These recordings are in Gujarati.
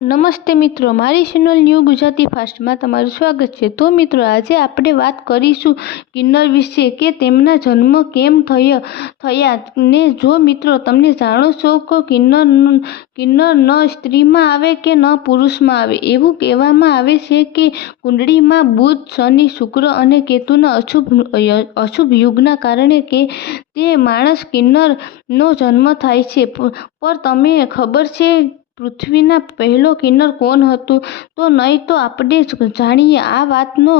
નમસ્તે મિત્રો, મારી ચેનલ ન્યૂ ગુજરાતી ફાસ્ટમાં તમારું સ્વાગત છે. તો મિત્રો, આજે આપણે વાત કરીશું કિન્નર વિશે કે તેમના જન્મ કેમ થયો, થયા ને જો મિત્રો તમને જાણો છો કે કિન્નર કિન્નર ન સ્ત્રીમાં આવે કે ન પુરુષમાં આવે, એવું કહેવામાં આવે છે કે કુંડળીમાં બુધ, શનિ, શુક્ર અને કેતુના અશુભ અશુભ યુગના કારણે કે તે માણસ કિન્નરનો જન્મ થાય છે. પર તમે ખબર છે પૃથ્વીના પહેલો કિન્નર કોણ હતું? તો નહીં તો આપણે જાણીએ. આ વાતનો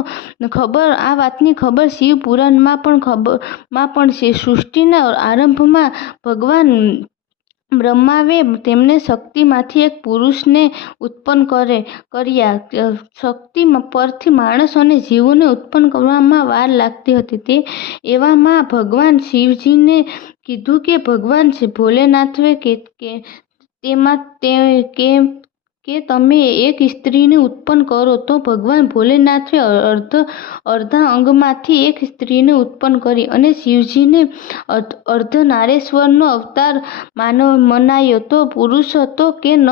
ખબર, આ વાતની ખબર શિવ પુરાણમાં પણ ખબર, માં પણ છે. સૃષ્ટિના આરંભમાં ભગવાન બ્રહ્માવે તેમને શક્તિમાંથી એક પુરુષને ઉત્પન્ન કરે, કર્યા. શક્તિ પરથી માણસ અને જીવોને ઉત્પન્ન કરવામાં વાર લાગતી હતી. તે એવામાં ભગવાન શિવજીને કીધું કે ભગવાન ભોલેનાથે કે તેમાં તે કે કે તમે એક સ્ત્રીને ઉત્પન્ન કરો તો ભગવાન ભોલેનાથે અર્ધ, અર્ધા અંગમાંથી એક સ્ત્રીને ઉત્પન્ન કરી અને શિવજીને અર્ધ અર્ધનારેશ્વરનો અવતાર માનવ મનાયો. તો પુરુષ હતો કે ન?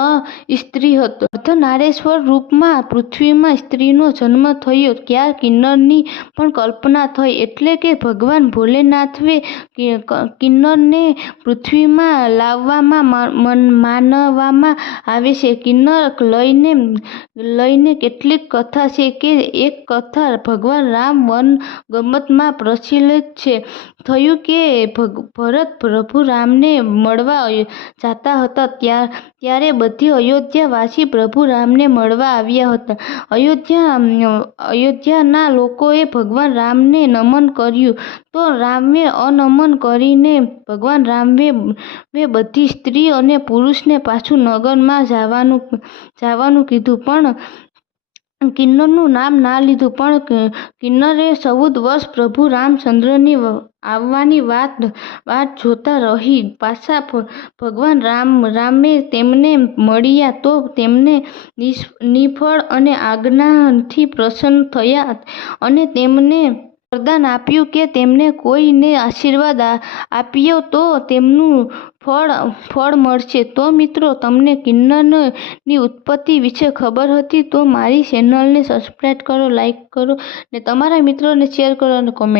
સ્ત્રી હતો. અર્ધનારેશ્વર રૂપમાં પૃથ્વીમાં સ્ત્રીનો જન્મ થયો. ક્યાં? કિન્નરની પણ કલ્પના થઈ. એટલે કે ભગવાન ભોલેનાથે કિન્નરને પૃથ્વીમાં લાવવામાં માનવામાં આવે છે. કિન્નર લઈને લઈને કેટલીક કથા છે કે એક કથા ભગવાન રામ વનગમતમાં પ્રચલિત છે. થયું કે ભરત પ્રભુ રામને મળવા જતા હતા ત્યારે બધી અયોધ્યાવાસી પ્રભુ રામને મળવા આવ્યા હતા. અયોધ્યા, અયોધ્યાના લોકોએ ભગવાન રામને નમન કર્યું. તો રામે અનમન કરીને ભગવાન રામે બધી સ્ત્રી અને પુરુષને પાછું નગરમાં જવાનું જવાનું કીધું. પણ કિન્નરનું નામ ના લીધું. પણ કિન્નરે ચૌદ વર્ષ પ્રભુ રામચંદ્રની આવવાની વાત વાત જોતા રહી. પાછા ભગવાન રામ, રામે તેમને મળ્યા તો તેમને નિષ્ફળ અને આજ્ઞાથી પ્રસન્ન થયા અને તેમને વરદાન આપ્યું કે તેમને કોઈને આશીર્વાદ આપ્યો તો તેમનું ફળ ફળ મળશે. તો મિત્રો, તમને કિન્નરની ઉત્પત્તિ વિશે ખબર હતી, તો મારી ચેનલને સબસ્ક્રાઈબ કરો લાઈક કરો ને તમારા મિત્રોને શેર કરો અને કોમેન્ટ